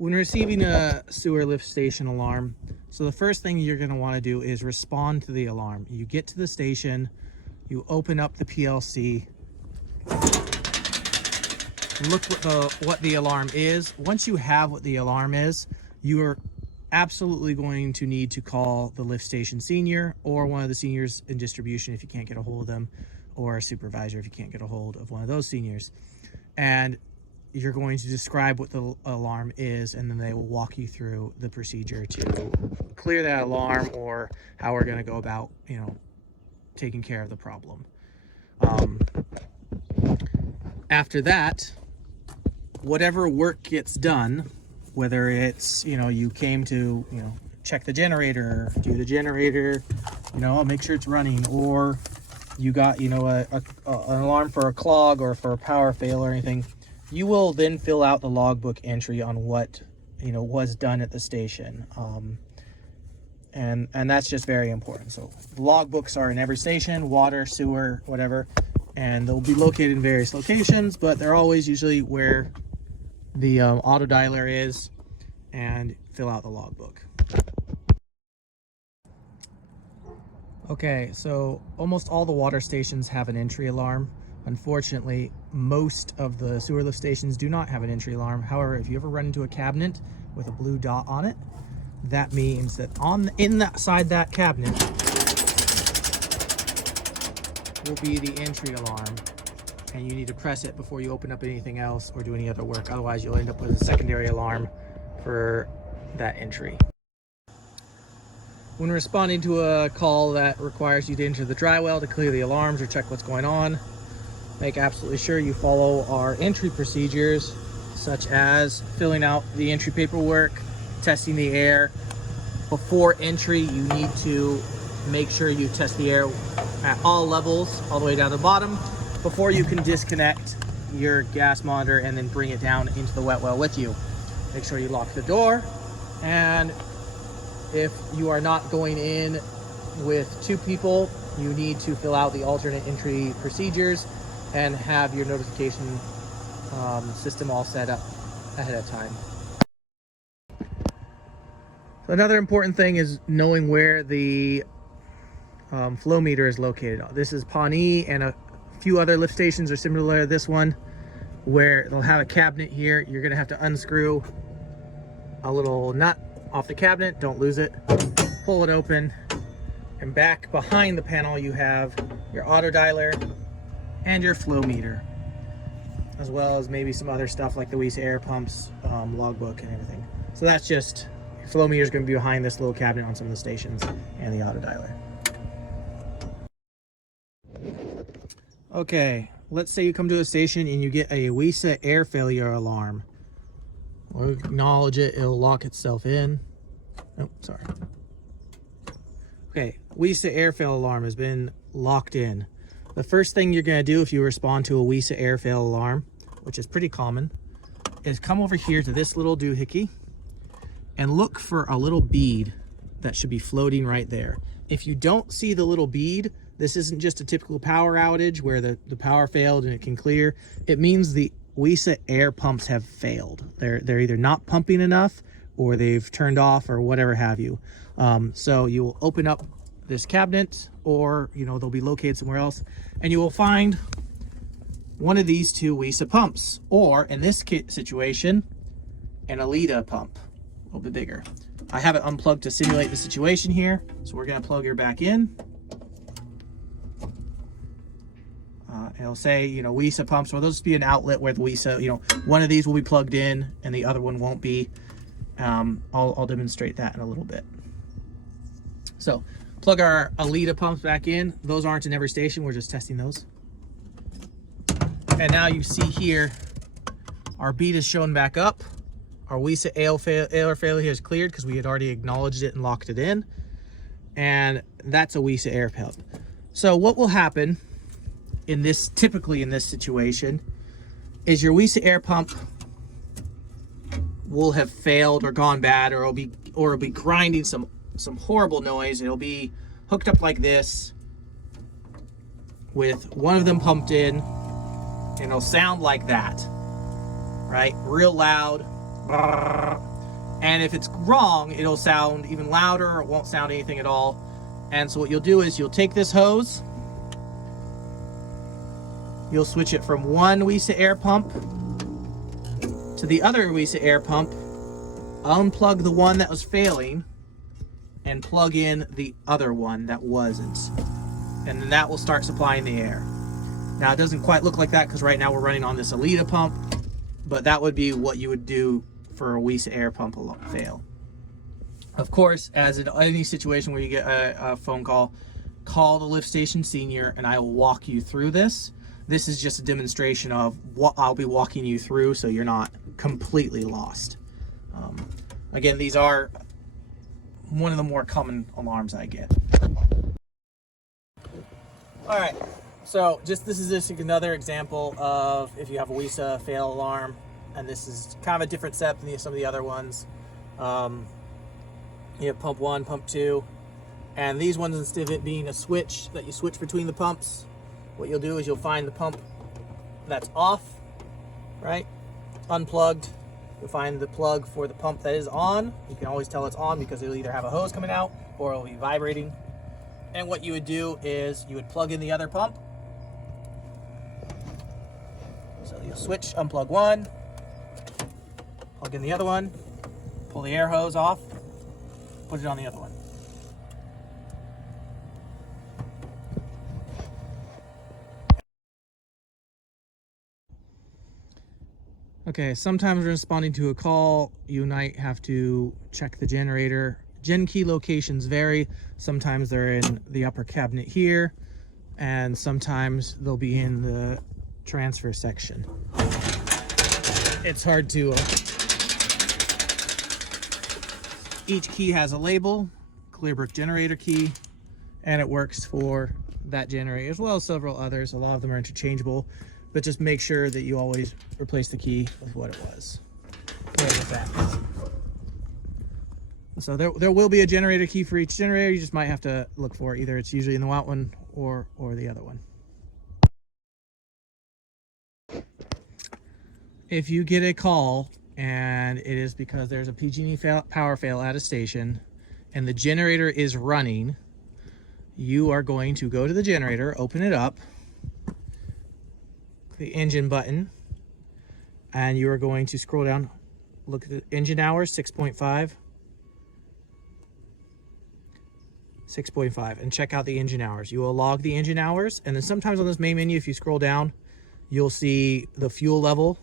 When receiving a sewer lift station alarm, so the first thing you're going to want to do is respond to the alarm. You get to the station, you open up the PLC, look what the alarm is. Once you have what the alarm is, you are absolutely going to need to call the lift station senior or one of the seniors in distribution if you can't get a hold of them, or a supervisor if you can't get a hold of one of those seniors. And you're going to describe what the alarm is, and then they will walk you through the procedure to clear that alarm, or how we're going to go about, taking care of the problem. After that, whatever work gets done, whether it's, you came to, check the generator, do the generator, make sure it's running, or you got, an alarm for a clog or for a power fail or anything, you will then fill out the logbook entry on what, was done at the station. And that's just very important. So logbooks are in every station, water, sewer, whatever, and they'll be located in various locations, but they're always usually where the auto dialer is, and fill out the logbook. Okay, so almost all the water stations have an entry alarm. Unfortunately, most of the sewer lift stations do not have an entry alarm. However, if you ever run into a cabinet with a blue dot on it, that means that inside that cabinet will be the entry alarm, and you need to press it before you open up anything else or do any other work. Otherwise, you'll end up with a secondary alarm for that entry. When responding to a call that requires you to enter the dry well to clear the alarms or check what's going on, make absolutely sure you follow our entry procedures, such as filling out the entry paperwork, testing the air. Before entry, you need to make sure you test the air at all levels, all the way down to the bottom, before you can disconnect your gas monitor and then bring it down into the wet well with you. Make sure you lock the door, and if you are not going in with two people, you need to fill out the alternate entry procedures and have your notification system all set up ahead of time. So another important thing is knowing where the flow meter is located. This is Pawnee, and a few other lift stations are similar to this one, where they'll have a cabinet here. You're gonna have to unscrew a little nut off the cabinet, don't lose it, pull it open, and back behind the panel you have your auto dialer and your flow meter, as well as maybe some other stuff like the WESA air pumps, logbook, and everything. So that's just, your flow meter is going to be behind this little cabinet on some of the stations, and the auto dialer. Okay, let's say you come to a station and you get a WESA air failure alarm. We'll acknowledge it, it'll lock itself in. Oh, sorry. Okay, WESA air fail alarm has been locked in. The first thing you're gonna do if you respond to a WESA air fail alarm, which is pretty common, is come over here to this little doohickey and look for a little bead that should be floating right there. If you don't see the little bead, this isn't just a typical power outage where the power failed and it can clear. It means the WESA air pumps have failed. They're either not pumping enough, or they've turned off, or whatever have you. So you will open up this cabinet, or they'll be located somewhere else, and you will find one of these two WESA pumps, or in this situation, an Alita pump, a little bit bigger. I have it unplugged to simulate the situation here, so we're gonna plug her back in. It'll say, WESA pumps, or there'll just be an outlet where the WESA, one of these will be plugged in and the other one won't be. I'll demonstrate that in a little bit. So plug our Alita pumps back in. Those aren't in every station, we're just testing those. And now you see here, our bead is shown back up. Our WESA air failure is cleared because we had already acknowledged it and locked it in. And that's a WESA air pump. So what will happen typically in this situation, is your WESA air pump will have failed or gone bad, or it'll be grinding some horrible noise. It'll be hooked up like this with one of them pumped in, and it'll sound like that, right? Real loud. And if it's wrong, it'll sound even louder, or it won't sound anything at all. And so what you'll do is you'll take this hose, you'll switch it from one WESA air pump to the other WESA air pump, unplug the one that was failing, and plug in the other one that wasn't. And then that will start supplying the air. Now it doesn't quite look like that because right now we're running on this Alita pump, but that would be what you would do for a WESA air pump fail. Of course, as in any situation where you get a phone call, call the lift station senior and I will walk you through this. This is just a demonstration of what I'll be walking you through so you're not completely lost. Again, these are one of the more common alarms I get. All right, so this is just another example of if you have a WESA fail alarm, and this is kind of a different setup than some of the other ones. You have pump 1, pump 2, and these ones, instead of it being a switch that you switch between the pumps, what you'll do is you'll find the pump that's off, right, unplugged. You'll find the plug for the pump that is on. You can always tell it's on because it'll either have a hose coming out or it'll be vibrating. And what you would do is you would plug in the other pump. So you'll switch, unplug one, plug in the other one, pull the air hose off, put it on the other one. Okay, sometimes when responding to a call, you might have to check the generator. Gen key locations vary. Sometimes they're in the upper cabinet here, and sometimes they'll be in the transfer section. It's hard to... Each key has a label, Clearbrook generator key, and it works for that generator as well as several others. A lot of them are interchangeable, but just make sure that you always replace the key with what it was. So there will be a generator key for each generator. You just might have to look for it. Either it's usually in the white one or the other one. If you get a call and it is because there's a PG&E power fail at a station and the generator is running, you are going to go to the generator, open it up, the engine button, and you are going to scroll down, look at the engine hours, 6.5, and check out the engine hours. You will log the engine hours, and then sometimes on this main menu, if you scroll down, you'll see the fuel level.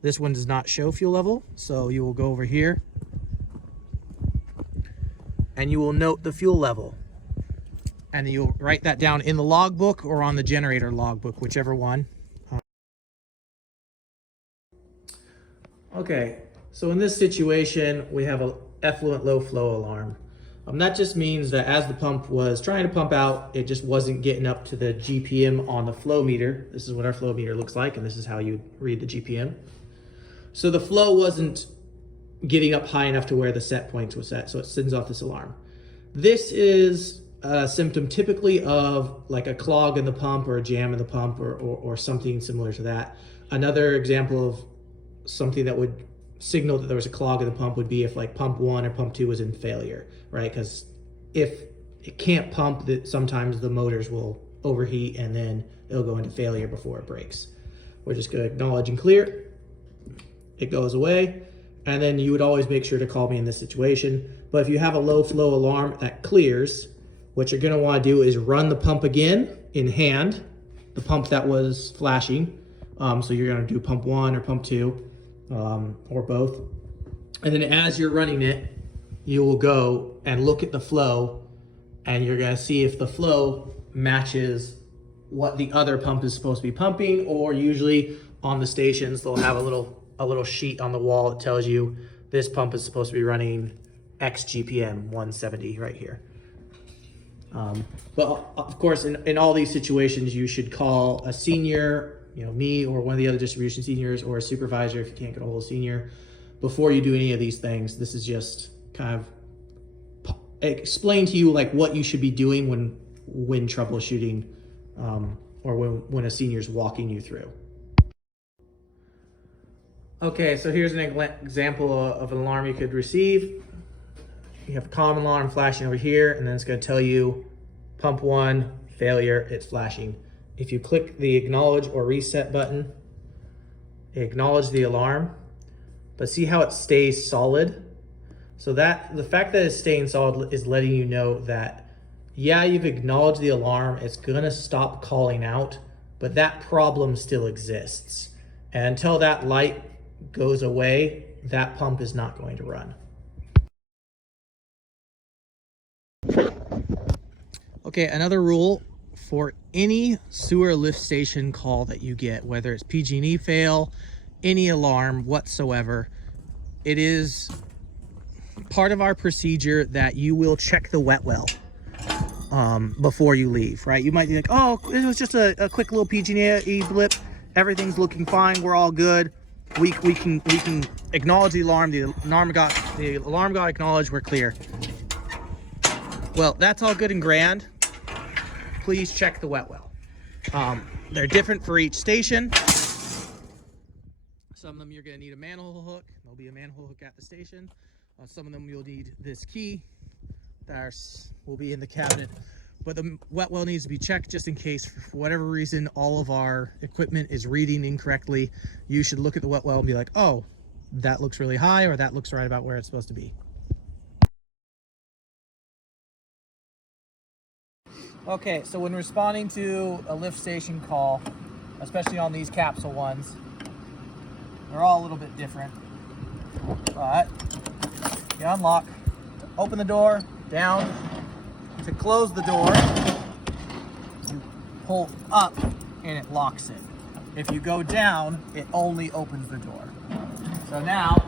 This one does not show fuel level, so you will go over here, and you will note the fuel level. And you'll write that down in the logbook or on the generator logbook, whichever one. Okay, so in this situation, we have an effluent low flow alarm. That just means that as the pump was trying to pump out, it just wasn't getting up to the GPM on the flow meter. This is what our flow meter looks like, and this is how you read the GPM. So the flow wasn't getting up high enough to where the set point was set, so it sends off this alarm. This is a symptom typically of like a clog in the pump or a jam in the pump or something similar to that. Another example of something that would signal that there was a clog in the pump would be if like pump 1 or pump 2 was in failure, right? Because if it can't pump, that sometimes the motors will overheat and then it'll go into failure before it breaks. We're just going to acknowledge and clear. It goes away, and then you would always make sure to call me in this situation. But if you have a low flow alarm that clears, what you're going to want to do is run the pump again in hand, the pump that was flashing. So you're going to do pump 1 or pump 2. Or both. And then as you're running it, you will go and look at the flow, and you're going to see if the flow matches what the other pump is supposed to be pumping, or usually on the stations they'll have a little sheet on the wall that tells you this pump is supposed to be running X GPM 170 right here. But of course, in all these situations, you should call a senior, me or one of the other distribution seniors, or a supervisor if you can't get a hold of a senior, before you do any of these things. This is just kind of explain to you like what you should be doing when troubleshooting, or when a senior's walking you through. Okay, so here's an example of an alarm you could receive. You have a common alarm flashing over here, and then it's going to tell you pump 1, failure, it's flashing. If you click the acknowledge or reset button, acknowledge the alarm, but see how it stays solid? So that the fact that it's staying solid is letting you know that, yeah, you've acknowledged the alarm, it's gonna stop calling out, but that problem still exists. And until that light goes away, that pump is not going to run. Okay, another rule for any sewer lift station call that you get, whether it's PG&E fail, any alarm whatsoever, it is part of our procedure that you will check the wet well before you leave, right? You might be like, oh, it was just a quick little PG&E blip. Everything's looking fine. We're all good. We can acknowledge the alarm. The alarm got acknowledged. We're clear. Well, that's all good and grand. Please check the wet well. They're different for each station. Some of them you're going to need a manhole hook. There'll be a manhole hook at the station. Some of them you'll need this key that will be in the cabinet. But the wet well needs to be checked just in case, for whatever reason, all of our equipment is reading incorrectly. You should look at the wet well and be like, oh, that looks really high, or that looks right about where it's supposed to be. Okay, so when responding to a lift station call, especially on these capsule ones, they're all a little bit different. But you unlock, open the door, down. To close the door, you pull up and it locks it. If you go down, it only opens the door. So now